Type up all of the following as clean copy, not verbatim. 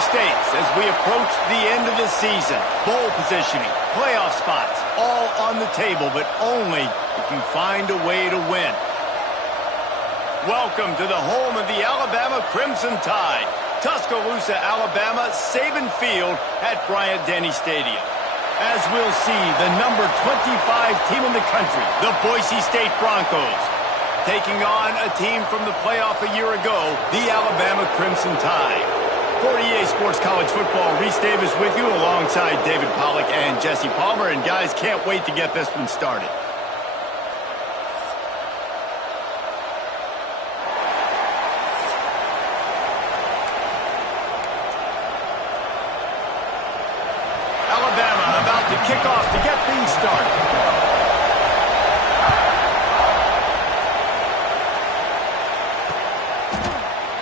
stakes as we approach the end of the season. Bowl positioning, playoff spots, all on the table, but only if you find a way to win. Welcome to the home of the Alabama Crimson Tide. Tuscaloosa, Alabama, Saban Field at Bryant-Denny Stadium. As we'll see, the number 25 team in the country, the Boise State Broncos, taking on a team from the playoff a year ago, the Alabama Crimson Tide. For EA Sports College Football, Reese Davis with you alongside David Pollack and Jesse Palmer. And guys, can't wait to get this one started. Alabama about to kick off to get things started.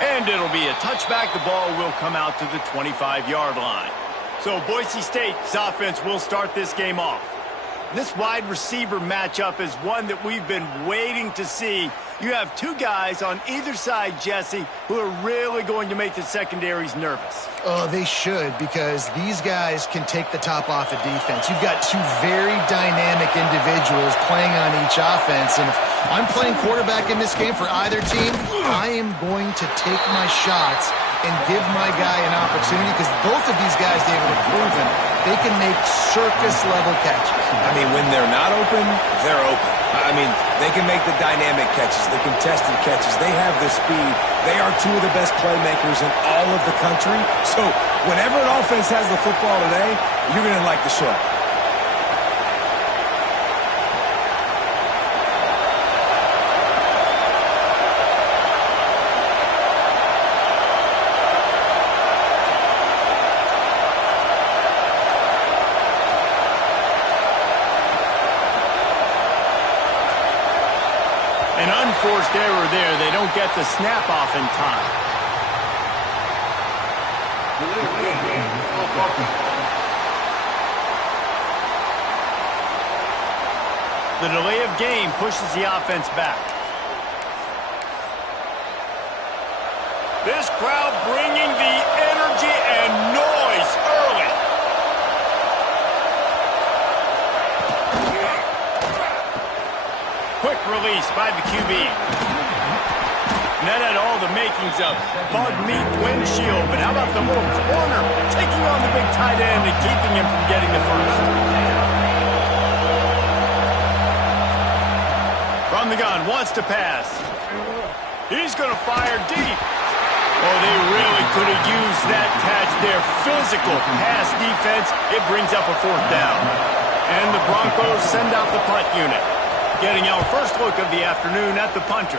And it'll be a touchback. The ball will come out to the 25-yard line. So Boise State's offense will start this game off. This wide receiver matchup is one that we've been waiting to see. You have two guys on either side, Jesse, who are really going to make the secondaries nervous. Oh, they should, because these guys can take the top off the defense. You've got two very dynamic individuals playing on each offense, and if I'm playing quarterback in this game for either team, I am going to take my shots and give my guy an opportunity, because both of these guys, David, have proven they can make circus-level catches. I mean, when they're not open, they're open. I mean, they can make the dynamic catches, the contested catches. They have the speed. They are two of the best playmakers in all of the country. So whenever an offense has the football today, you're going to like the show. An unforced error there. They don't get the snap off in time. The delay of game pushes the offense back. This crowd bringing the energy and noise early. Quick release by the QB. And that had all the makings of bug meat windshield, but how about the little corner taking on the big tight end and keeping him from getting the first? From the gun, wants to pass. He's going to fire deep. Oh, they really could have used that catch there. Physical pass defense. It brings up a fourth down. And the Broncos send out the punt unit. Getting our first look of the afternoon at the punter.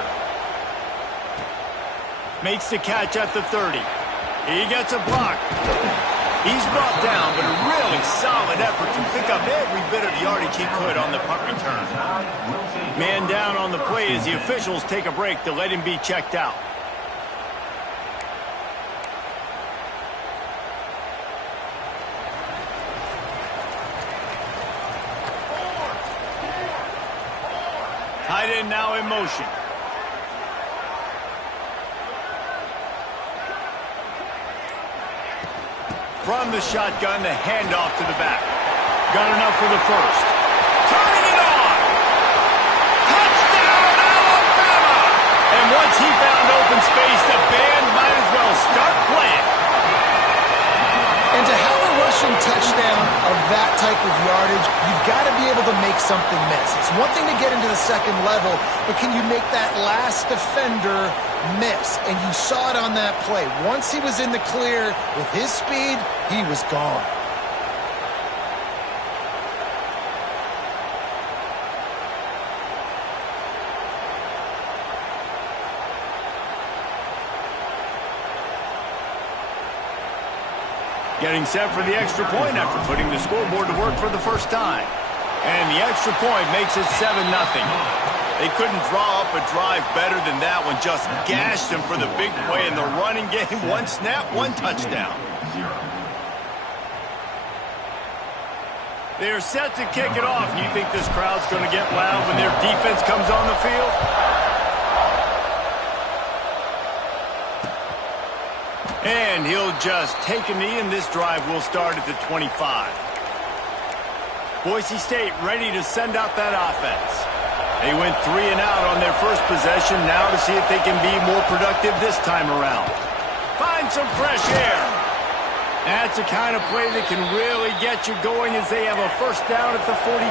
Makes the catch at the 30. He gets a block. He's brought down, but a really solid effort to pick up every bit of yardage he could on the punt return. Man down on the play as the officials take a break to let him be checked out. Tight end now in motion. From the shotgun, the handoff to the back. Got enough for the first. Turning it on! Touchdown, Alabama! And once he found open space, the band might as well start playing. And to have a rushing touchdown of that type of yardage, you've got to be able to make something miss. It's one thing to get into the second level, but can you make that last defender miss? And you saw it on that play. Once he was in the clear with his speed, he was gone. Getting set for the extra point after putting the scoreboard to work for the first time. And the extra point makes it 7-0. They couldn't draw up a drive better than that one. Just gashed them for the big play in the running game. One snap, one touchdown. They are set to kick it off. You think this crowd's going to get loud when their defense comes on the field? And he'll just take a knee, and this drive will start at the 25. Boise State ready to send out that offense. They went 3 and out on their first possession, now to see if they can be more productive this time around. Find some fresh air. That's the kind of play that can really get you going as they have a first down at the 43.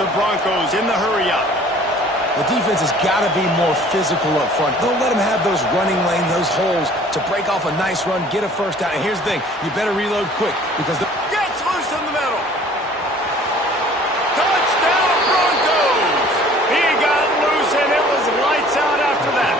The Broncos in the hurry-up. The defense has got to be more physical up front. Don't let them have those running lanes, those holes to break off a nice run, get a first down. And here's the thing, you better reload quick because the gets loose in the middle. Touchdown Broncos! He got loose and it was lights out after that.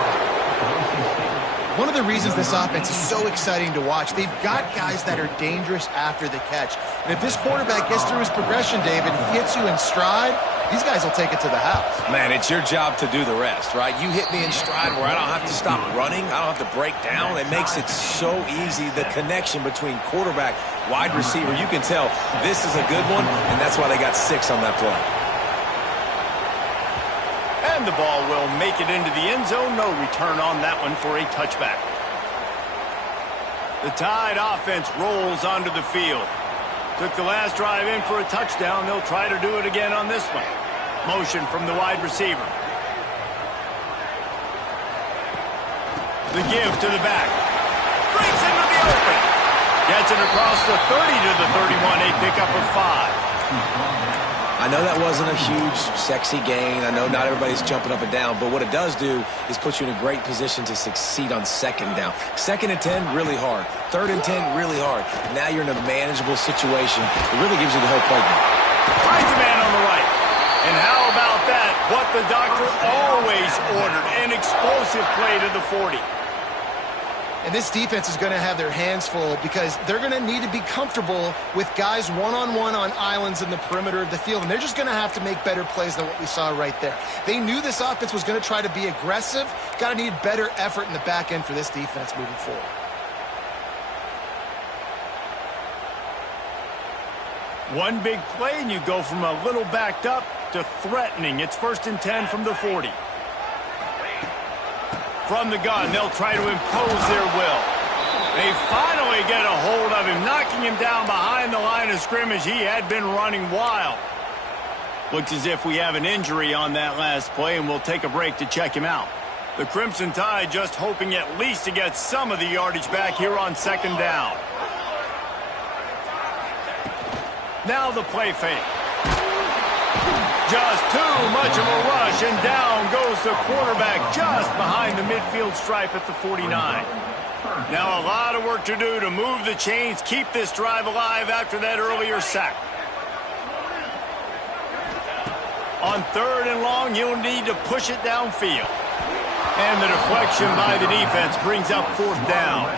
One of the reasons this offense is so exciting to watch, they've got guys that are dangerous after the catch. And if this quarterback gets through his progression, David, he hits you in stride, these guys will take it to the house. Man, it's your job to do the rest, right? You hit me in stride where I don't have to stop running. I don't have to break down. It makes it so easy, the connection between quarterback, wide receiver. You can tell this is a good one, and that's why they got 6 on that play. And the ball will make it into the end zone. No return on that one for a touchback. The Tide offense rolls onto the field. Took the last drive in for a touchdown. They'll try to do it again on this one. Motion from the wide receiver. The give to the back. Brings into the open. Gets it across the 30 to the 31. A pickup of 5. I know that wasn't a huge, sexy gain. I know not everybody's jumping up and down, but what it does do is put you in a great position to succeed on second down. 2nd and 10, really hard. 3rd and 10, really hard. Now you're in a manageable situation. It really gives you the whole playbook. Finds a man on the right. And how about that? What the doctor always ordered, an explosive play to the 40. And this defense is going to have their hands full because they're going to need to be comfortable with guys one-on-one on islands in the perimeter of the field. And they're just going to have to make better plays than what we saw right there. They knew this offense was going to try to be aggressive. Got to need better effort in the back end for this defense moving forward. One big play, and you go from a little backed up to threatening. It's 1st and 10 from the 40. From the gun, they'll try to impose their will. They finally get a hold of him, knocking him down behind the line of scrimmage. He had been running wild. Looks as if we have an injury on that last play, and we'll take a break to check him out. The Crimson Tide just hoping at least to get some of the yardage back here on 2nd down. Now the play fake. Just too much of a rush, and down goes the quarterback just behind the midfield stripe at the 49. Now a lot of work to do to move the chains, keep this drive alive after that earlier sack. On 3rd and long, you'll need to push it downfield. And the deflection by the defense brings up 4th down.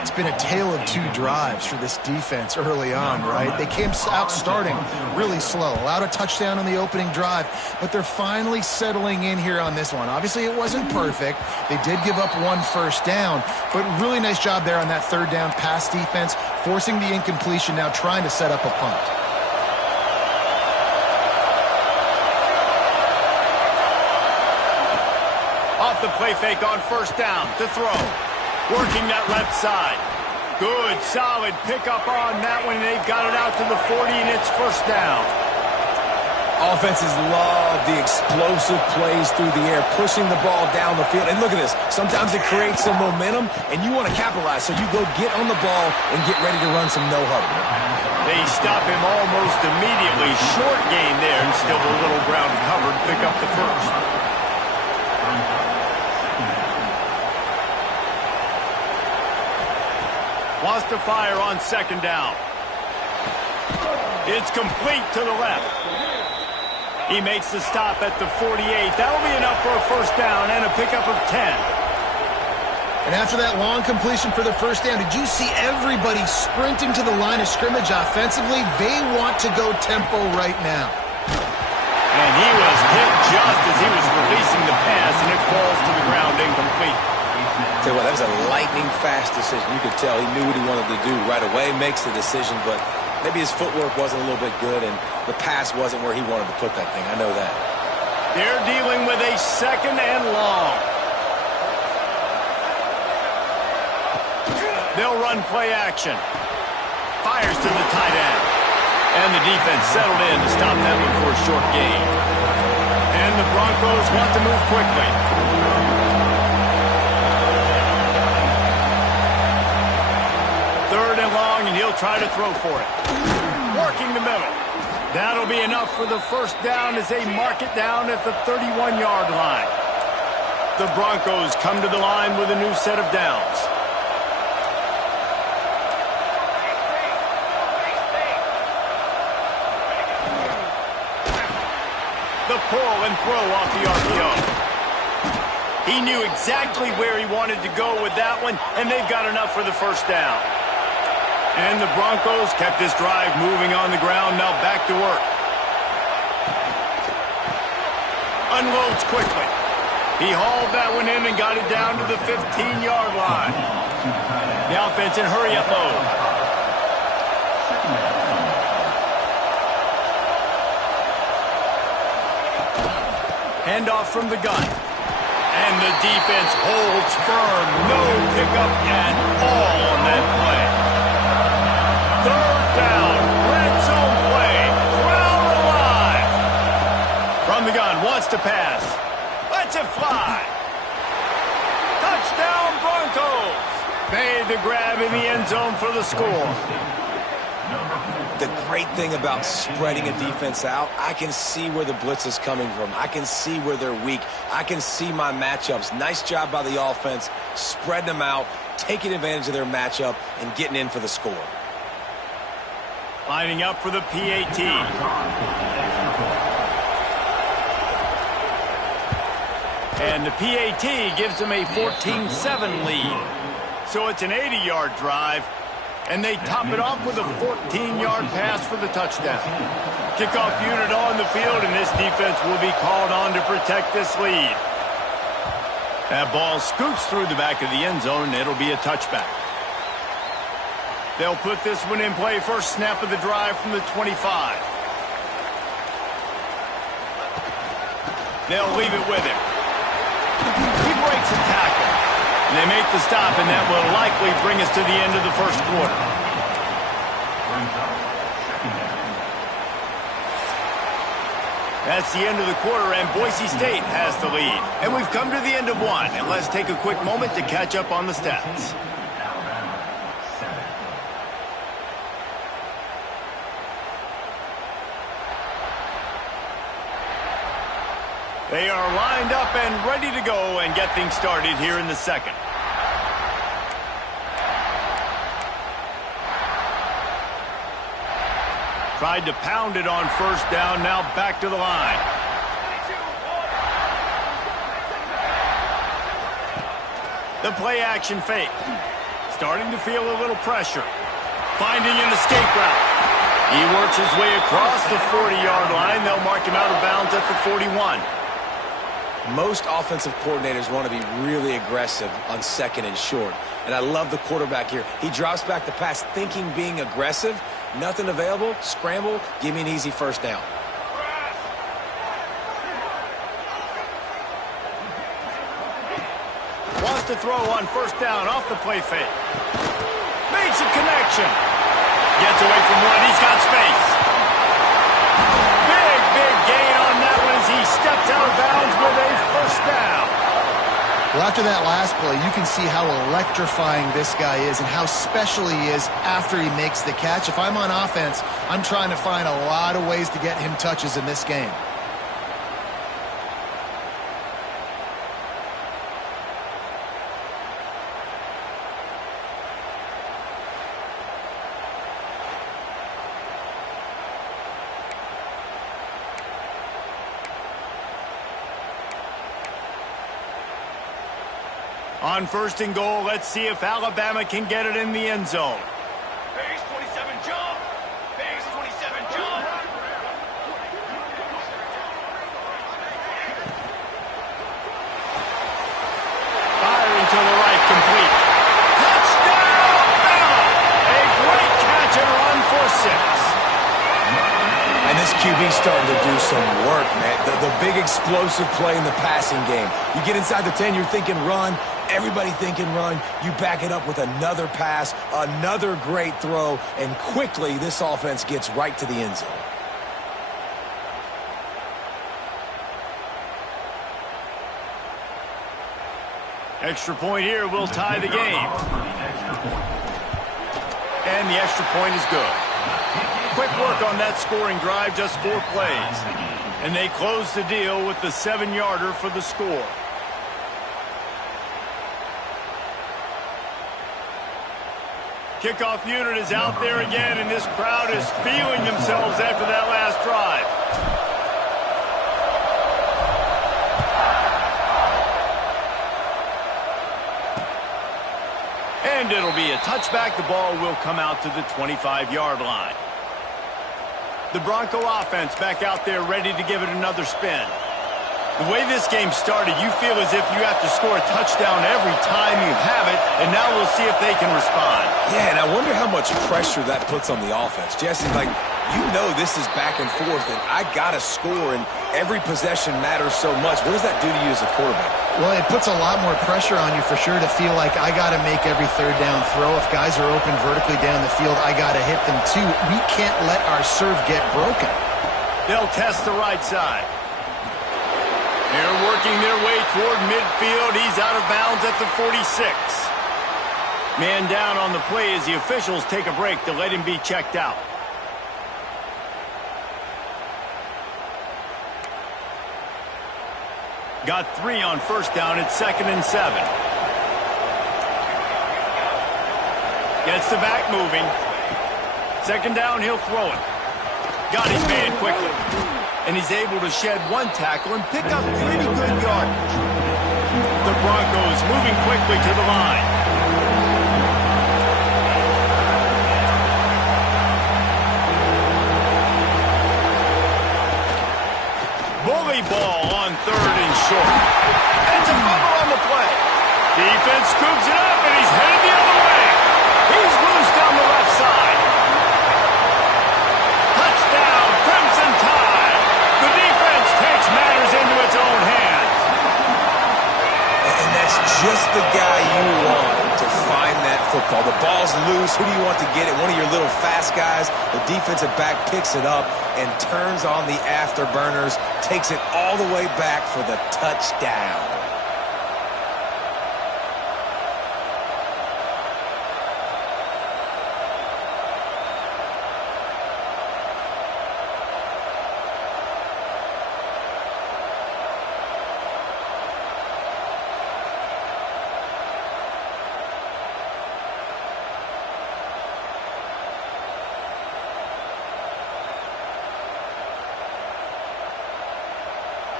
It's been a tale of 2 drives for this defense early on, right? They came out starting really slow, allowed a touchdown on the opening drive, but they're finally settling in here on this one. Obviously, it wasn't perfect. They did give up 1 first down, but really nice job there on that 3rd down pass defense, forcing the incompletion, now trying to set up a punt. Off the play fake on 1st down to throw. Working that left side. Good, solid pickup on that one. They've got it out to the 40, and it's 1st down. Offenses love the explosive plays through the air, pushing the ball down the field. And look at this. Sometimes it creates some momentum, and you want to capitalize. So you go get on the ball and get ready to run some no-huddle. They stop him almost immediately. Short gain there, and still a little ground covered. Pick up the 1st. Wants to fire on 2nd down. It's complete to the left. He makes the stop at the 48. That'll be enough for a 1st down and a pickup of 10. And after that long completion for the 1st down, did you see everybody sprinting to the line of scrimmage offensively? They want to go tempo right now. And he was hit just as he was releasing the pass, and it falls to the ground incomplete. Tell you what, that was a lightning-fast decision. You could tell he knew what he wanted to do right away, makes the decision, but maybe his footwork wasn't a little bit good, and the pass wasn't where he wanted to put that thing. I know that. They're dealing with a 2nd and long. They'll run play action. Fires to the tight end. And the defense settled in to stop that one for a short gain. And the Broncos want to move quickly. Third and long, and he'll try to throw for it. Working the middle. That'll be enough for the first down as they mark it down at the 31-yard line. The Broncos come to the line with a new set of downs. The pull and throw off the RPO. He knew exactly where he wanted to go with that one, and they've got enough for the first down. And the Broncos kept this drive moving on the ground, now back to work. Unloads quickly. He hauled that one in and got it down to the 15-yard line. The offense in hurry-up mode. Handoff from the gun. And the defense holds firm. No pickup at all on that play. Third down. Red zone play. Crowd alive. From the gun. Wants to pass. Lets it fly. Touchdown Broncos. Made the grab in the end zone for the score. The great thing about spreading a defense out, I can see where the blitz is coming from. I can see where they're weak. I can see my matchups. Nice job by the offense, spreading them out, taking advantage of their matchup, and getting in for the score. Lining up for the PAT. And the PAT gives them a 14-7 lead. So it's an 80-yard drive. And they top it off with a 14-yard pass for the touchdown. Kickoff unit on the field, and this defense will be called on to protect this lead. That ball scoots through the back of the end zone, and it'll be a touchback. They'll put this one in play first snap of the drive from the 25. They'll leave it with him. He breaks a tackle. And they make the stop, and that will likely bring us to the end of the first quarter. That's the end of the quarter, and Boise State has the lead. And we've come to the end of one, and let's take a quick moment to catch up on the stats. They are lined up and ready to go and get things started here in the second. Tried to pound it on first down, now back to the line. The play action fake. Starting to feel a little pressure. Finding an escape route. He works his way across the 40-yard line. They'll mark him out of bounds at the 41. Most offensive coordinators want to be really aggressive on second and short. And I love the quarterback here. He drops back the pass thinking being aggressive. Nothing available. Scramble. Give me an easy first down. Wants to throw on first down off the play fake. Makes a connection. Gets away from one. He's got space. Big gain on that one as he steps out of bounds with a first down. Well, after that last play, you can see how electrifying this guy is and how special he is after he makes the catch. If I'm on offense, I'm trying to find a lot of ways to get him touches in this game. On first and goal, let's see if Alabama can get it in the end zone. Base 27 jump. Base 27 jump. Firing to the right, complete. Touchdown, Bama! A great catch and run for 6. And this QB's starting to do some work, man. The big explosive play in the passing game. You get inside the 10, you're thinking run. Everybody thinking run, you back it up with another pass, another great throw, and quickly this offense gets right to the end zone. Extra point here will tie the game. And the extra point is good. Quick work on that scoring drive, just 4 plays. And they close the deal with the 7-yarder for the score. Kickoff unit is out there again, and this crowd is feeling themselves after that last drive. And it'll be a touchback. The ball will come out to the 25-yard line. The Bronco offense back out there ready to give it another spin. The way this game started, you feel as if you have to score a touchdown every time you have it, and now we'll see if they can respond. Yeah, and I wonder how much pressure that puts on the offense. Jesse, like, you know this is back and forth, and I got to score, and every possession matters so much. What does that do to you as a quarterback? Well, it puts a lot more pressure on you for sure to feel like I got to make every third down throw. If guys are open vertically down the field, I got to hit them too. We can't let our serve get broken. They'll test the right side. They're working their way toward midfield. He's out of bounds at the 46. Man down on the play as the officials take a break to let him be checked out. Got 3 on first down. It's 2nd and 7. Gets the back moving. 2nd down, he'll throw it. Got his man quickly. And he's able to shed 1 tackle and pick up pretty good yardage. The Broncos moving quickly to the line. Bully ball on 3rd and short. And it's a fumble on the play. Defense scoops it up, and he's headed the other way. He's loose down the left side. Touchdown, Crimson Tide. The defense takes matters into its own hands. And that's just the guy you want to find that football. The ball's loose. Who do you want to get it? One of your little fast guys. The defensive back picks it up and turns on the afterburners, takes it all the way back for the touchdown.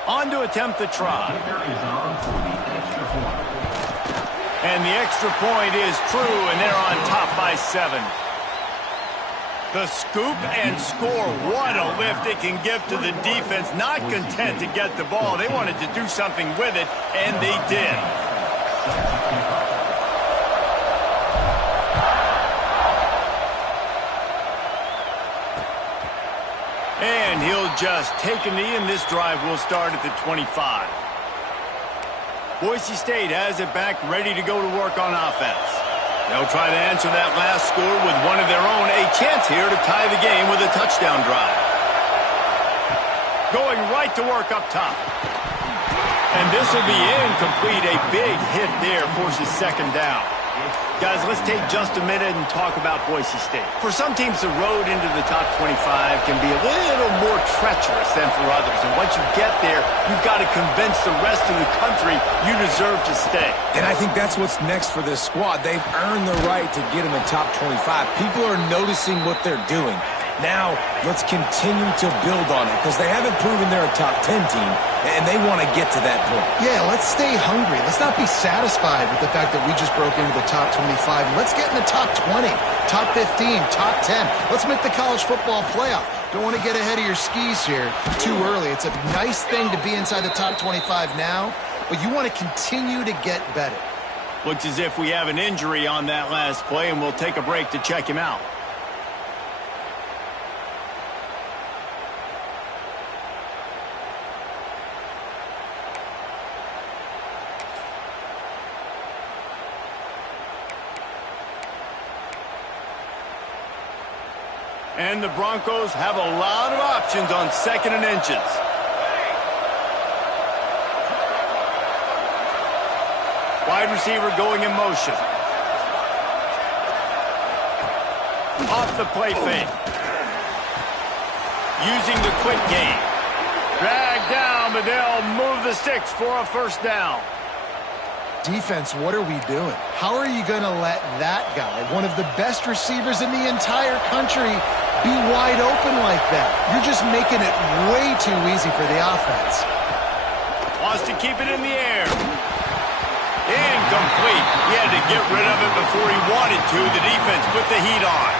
On to attempt the try. And the extra point is true, and they're on top by 7. The scoop and score. What a lift it can give to the defense. Not content to get the ball. They wanted to do something with it, and they did. And he'll just take a knee, and this drive will start at the 25. Boise State has it back, ready to go to work on offense. They'll try to answer that last score with one of their own. A chance here to tie the game with a touchdown drive. Going right to work up top. And this will be incomplete. A big hit there forces 2nd down. Guys, let's take just a minute and talk about Boise State. For some teams, the road into the top 25 can be a little more treacherous than for others. And once you get there, you've got to convince the rest of the country you deserve to stay. And I think that's what's next for this squad. They've earned the right to get in the top 25. People are noticing what they're doing. Now, let's continue to build on it because they haven't proven they're a top 10 team, and they want to get to that point. Yeah, let's stay hungry. Let's not be satisfied with the fact that we just broke into the top 25. Let's get in the top 20, top 15, top 10. Let's make the college football playoff. Don't want to get ahead of your skis here too early. It's a nice thing to be inside the top 25 now, but you want to continue to get better. Looks as if we have an injury on that last play, and we'll take a break to check him out. And the Broncos have a lot of options on 2nd and inches. Wide receiver going in motion. Off the play fake. Using the quick game. Dragged down, but they'll move the sticks for a first down. Defense, what are we doing? How are you going to let that guy, one of the best receivers in the entire country, be wide open like that? You're just making it way too easy for the offense. Wants to keep it in the air. Incomplete. He had to get rid of it before he wanted to. The defense put the heat on.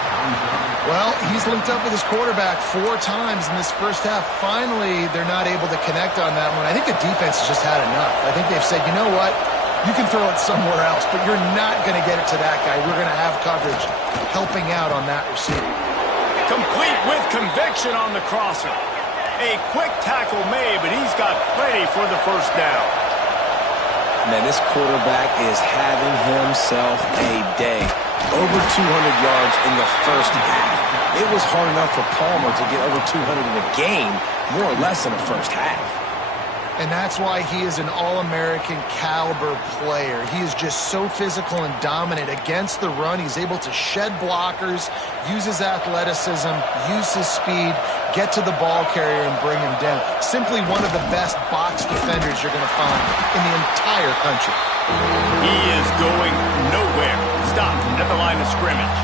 Well, he's linked up with his quarterback 4 times in this first half. Finally, they're not able to connect on that one. I think the defense has just had enough. I think they've said, you know what? You can throw it somewhere else, but you're not going to get it to that guy. We're going to have coverage helping out on that receiver. Complete with conviction on the crosser. A quick tackle made, but he's got plenty for the first down. Man, this quarterback is having himself a day. Over 200 yards in the first half. It was hard enough for Palmer to get over 200 in a game, more or less in the first half. And that's why he is an All-American caliber player. He is just so physical and dominant against the run. He's able to shed blockers, use his athleticism, use his speed, get to the ball carrier and bring him down. Simply one of the best box defenders you're going to find in the entire country. He is going nowhere. Stop at the line of scrimmage.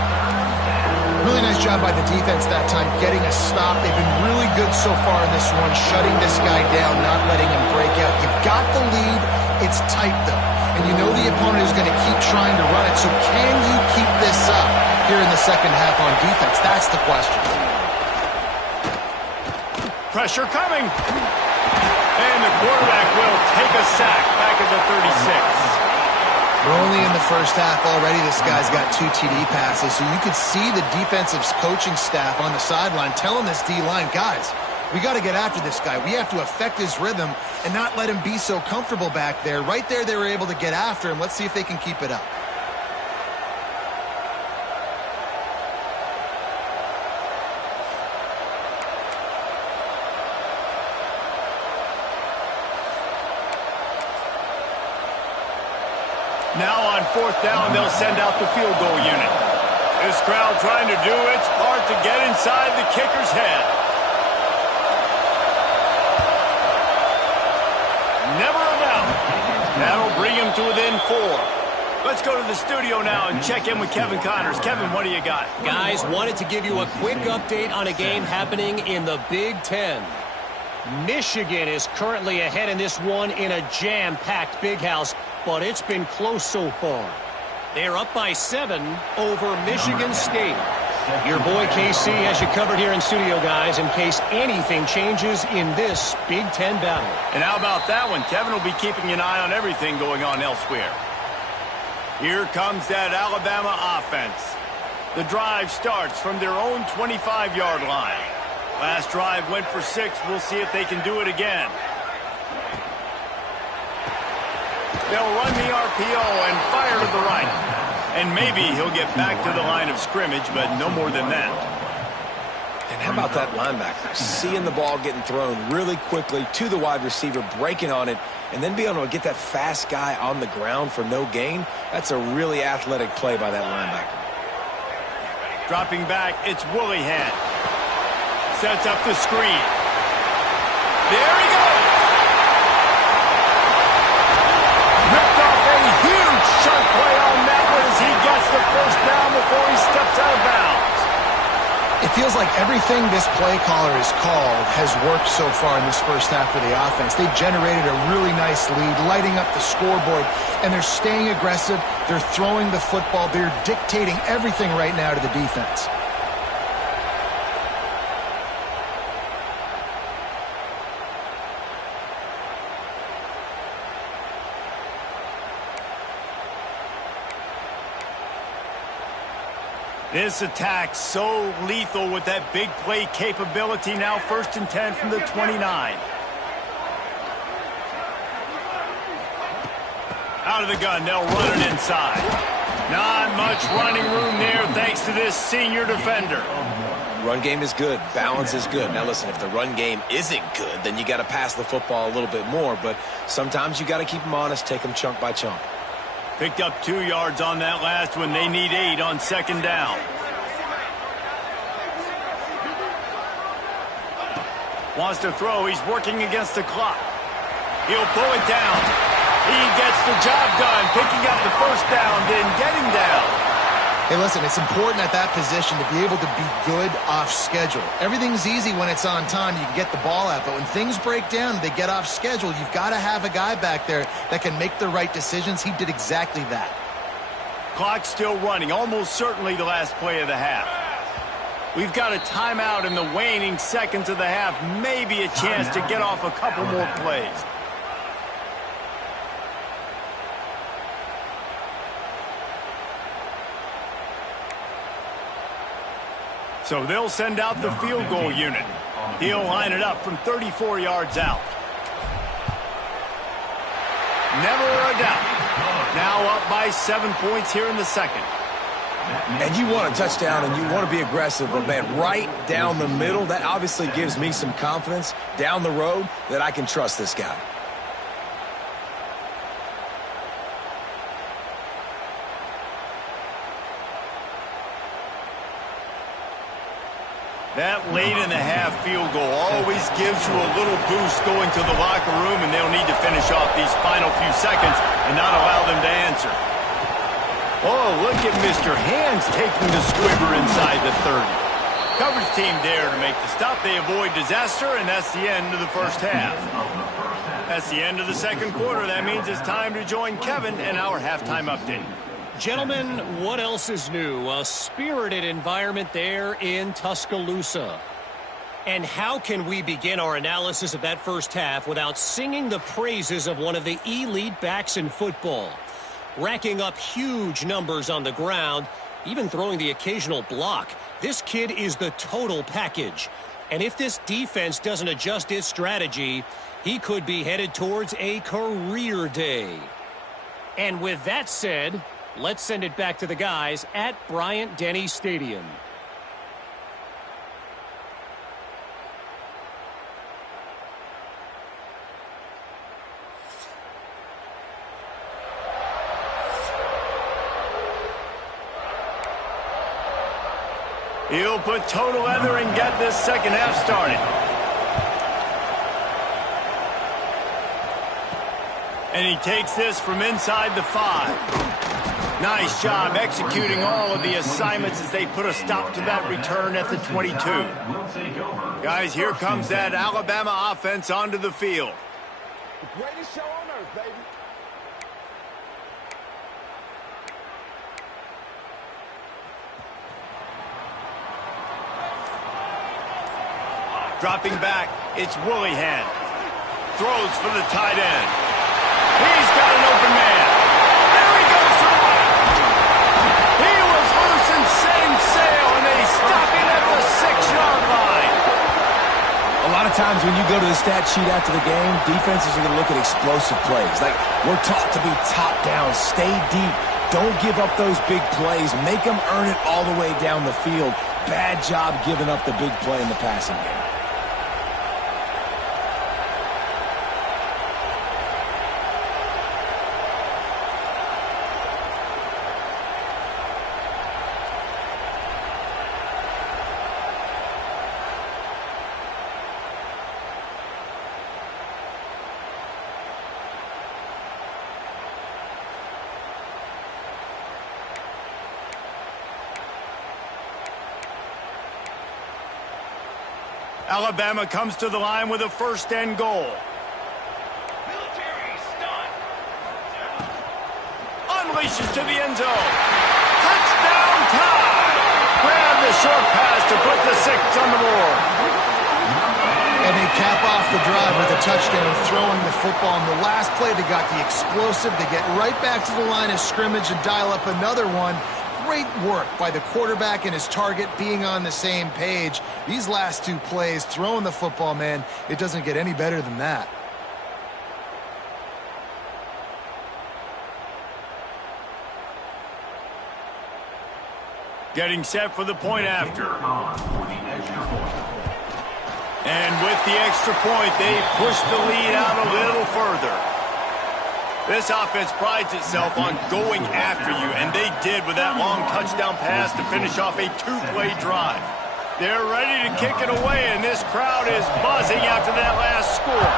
Really nice job by the defense that time, getting a stop. They've been really good so far in this one, shutting this guy down, not letting him break out. You've got the lead. It's tight, though. And you know the opponent is going to keep trying to run it. So can you keep this up here in the second half on defense? That's the question. Pressure coming. And the quarterback will take a sack back at the 36. We're only in the first half already. This guy's got 2 TD passes, so you could see the defensive coaching staff on the sideline telling this D-line, guys, we got to get after this guy. We have to affect his rhythm and not let him be so comfortable back there. Right there, they were able to get after him. Let's see if they can keep it up. Now on 4th down, they'll send out the field goal unit. This crowd trying to do its part to get inside the kicker's head. Never about. That'll bring him to within 4. Let's go to the studio now and check in with Kevin Connors. Kevin, what do you got? Guys, wanted to give you a quick update on a game happening in the Big Ten. Michigan is currently ahead in this one in a jam-packed Big House, but it's been close so far. They're up by 7 over Michigan State. Your boy KC has you covered here in studio, guys, in case anything changes in this Big Ten battle. And how about that one? Kevin will be keeping an eye on everything going on elsewhere. Here comes that Alabama offense. The drive starts from their own 25-yard line. Last drive went for 6. We'll see if they can do it again. They'll run the RPO and fire to the right. And maybe he'll get back to the line of scrimmage, but no more than that. And how about that linebacker? Seeing the ball getting thrown really quickly to the wide receiver, breaking on it, and then being able to get that fast guy on the ground for no gain. That's a really athletic play by that linebacker. Dropping back, it's Willihan. Sets up the screen. There he goes. Ripped off a huge chunk play on that one as he gets the first down before he steps out of bounds. It feels like everything this play caller has called has worked so far in this first half for the offense. They've generated a really nice lead, lighting up the scoreboard, and they're staying aggressive. They're throwing the football. They're dictating everything right now to the defense. This attack so lethal with that big play capability. Now 1st and 10 from the 29. Out of the gun, they'll run it inside. Not much running room there thanks to this senior defender. Run game is good. Balance is good. Now, listen, if the run game isn't good, then you got to pass the football a little bit more. But sometimes you got to keep them honest, take them chunk by chunk. Picked up 2 yards on that last one. They need 8 on second down. Wants to throw. He's working against the clock. He'll pull it down. He gets the job done, picking up the first down, then getting down. Hey, listen, it's important at that position to be able to be good off schedule. Everything's easy when it's on time. You can get the ball out. But when things break down, they get off schedule. You've got to have a guy back there that can make the right decisions. He did exactly that. Clock's still running, almost certainly the last play of the half. We've got a timeout in the waning seconds of the half. Maybe a chance to get off a couple more plays. So they'll send out the field goal unit. He'll line it up from 34 yards out. Never a doubt. Now up by 7 points here in the second. And you want a touchdown and you want to be aggressive, but man, right down the middle, that obviously gives me some confidence down the road that I can trust this guy. That late in the half field goal always gives you a little boost going to the locker room, and they'll need to finish off these final few seconds and not allow them to answer. Oh, look at Mr. Hands taking the squibber inside the 30. Coverage team there to make the stop. They avoid disaster, and that's the end of the first half. That's the end of the second quarter. That means it's time to join Kevin and our halftime update. Gentlemen, what else is new? A spirited environment there in Tuscaloosa. And how can we begin our analysis of that first half without singing the praises of one of the elite backs in football? Racking up huge numbers on the ground, even throwing the occasional block. This kid is the total package. And if this defense doesn't adjust its strategy, he could be headed towards a career day. And with that said, let's send it back to the guys at Bryant-Denny Stadium. He'll put total leather and get this second half started. And he takes this from inside the 5. Nice job executing all of the assignments as they put a stop to that return at the 22. Guys, here comes that Alabama offense onto the field. The greatest show on earth, baby. Dropping back, it's Willihan. Throws for the tight end. He's got an open man. There he goes to the right. He was loose and setting sail, and they stop him at the 6-yard line. A lot of times when you go to the stat sheet after the game, defenses are going to look at explosive plays. Like, we're taught to be top down, stay deep. Don't give up those big plays. Make them earn it all the way down the field. Bad job giving up the big play in the passing game. Alabama comes to the line with a first and goal. Military stun. Unleashes to the end zone. Touchdown time. Grab the short pass to put the 6 on the board. And they cap off the drive with a touchdown, throwing the football. In the last play, they got the explosive. They get right back to the line of scrimmage and dial up another one. Great work by the quarterback and his target being on the same page. These last 2 plays, throwing the football, man, it doesn't get any better than that. Getting set for the point after. And with the extra point, they push the lead out a little further. This offense prides itself on going after you, and they did with that long touchdown pass to finish off a two-play drive. They're ready to kick it away, and this crowd is buzzing after that last score.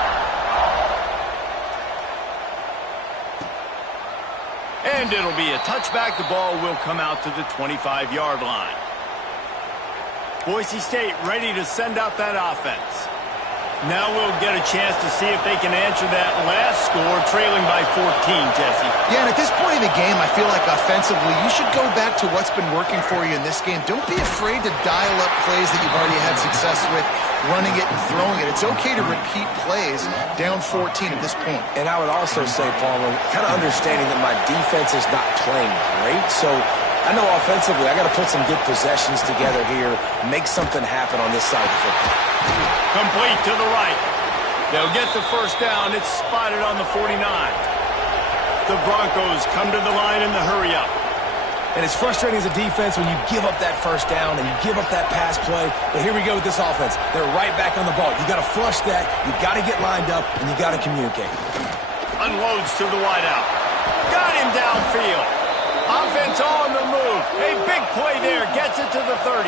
And it'll be a touchback. The ball will come out to the 25-yard line. Boise State ready to send out that offense. Now we'll get a chance to see if they can answer that last score, trailing by 14, Jesse. Yeah, and at this point in the game, I feel like offensively, you should go back to what's been working for you in this game. Don't be afraid to dial up plays that you've already had success with, running it and throwing it. It's okay to repeat plays down 14 at this point. And I would also say, Palmer, kind of understanding that my defense is not playing great, so I know offensively I got to put some good possessions together here, make something happen on this side of the football. Complete to the right. They'll get the first down. It's spotted on the 49. The Broncos come to the line in the hurry-up. And it's frustrating as a defense when you give up that first down and you give up that pass play. But here we go with this offense. They're right back on the ball. You got to flush that. You got to get lined up, and you got to communicate. Unloads to the wideout. Got him downfield. Offense on the move. A big play there. Gets it to the 30.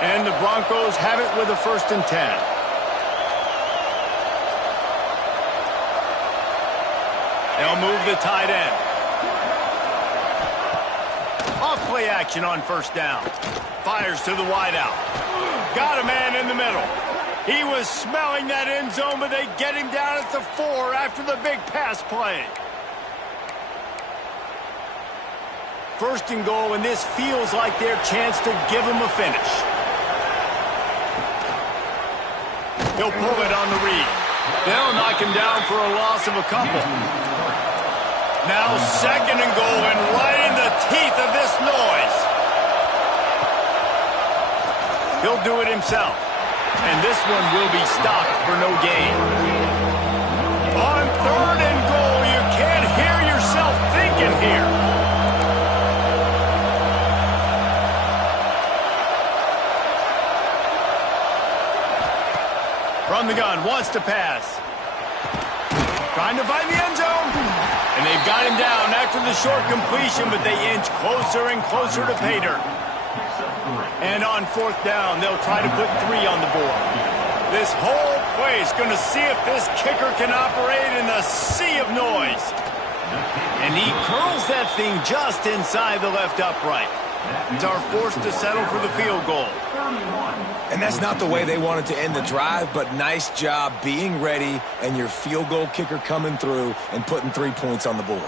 And the Broncos have it with a 1st and 10. They'll move the tight end. Off play action on 1st down. Fires to the wideout. Got a man in the middle. He was smelling that end zone, but they get him down at the 4 after the big pass play. 1st and goal, and this feels like their chance to give them a finish. He'll pull it on the read. They'll knock him down for a loss of a couple. Now 2nd and goal, and right in the teeth of this noise. He'll do it himself. And this one will be stopped for no gain. On 3rd and goal, you can't hear yourself thinking here. From the gun, wants to pass. Trying to find the end zone. And they've got him down after the short completion, but they inch closer and closer to pay dirt. And on 4th down, they'll try to put 3 on the board. This whole place going to see if this kicker can operate in the sea of noise. And he curls that thing just inside the left upright. They are forced to settle for the field goal. And that's not the way they wanted to end the drive, but nice job being ready and your field goal kicker coming through and putting 3 points on the board.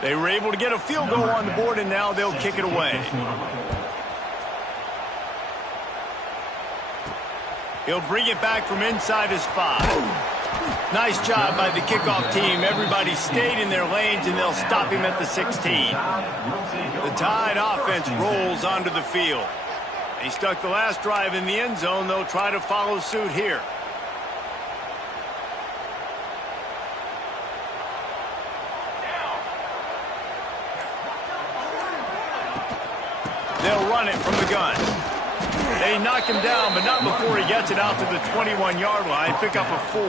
They were able to get a field goal on the board, and now they'll kick it away. He'll bring it back from inside his 5. Nice job by the kickoff team. Everybody stayed in their lanes, and they'll stop him at the 16. The Tide offense rolls onto the field. They stuck the last drive in the end zone. They'll try to follow suit here. They'll run it from the gun. They knock him down, but not before he gets it out to the 21-yard line. Pick up a 4.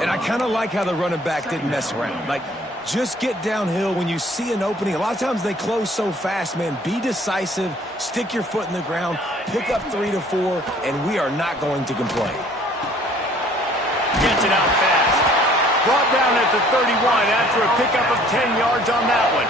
And I kind of like how the running back didn't mess around. Like, just get downhill when you see an opening. A lot of times they close so fast, man. Be decisive, stick your foot in the ground, pick up 3 to 4, and we are not going to complain. Gets it out fast. Brought down at the 31 after a pickup of 10 yards on that one.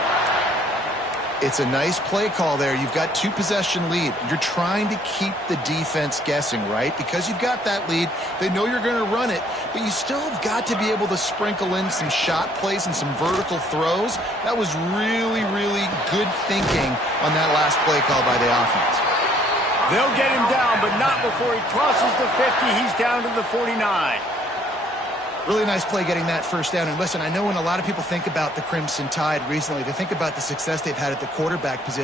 It's a nice play call there. You've got 2-possession lead. You're trying to keep the defense guessing, right? Because you've got that lead. They know you're going to run it, but you still have got to be able to sprinkle in some shot plays and some vertical throws. That was really, really good thinking on that last play call by the offense. They'll get him down, but not before he crosses the 50. He's down to the 49. Really nice play getting that first down. And listen, I know when a lot of people think about the Crimson Tide recently, they think about the success they've had at the quarterback position.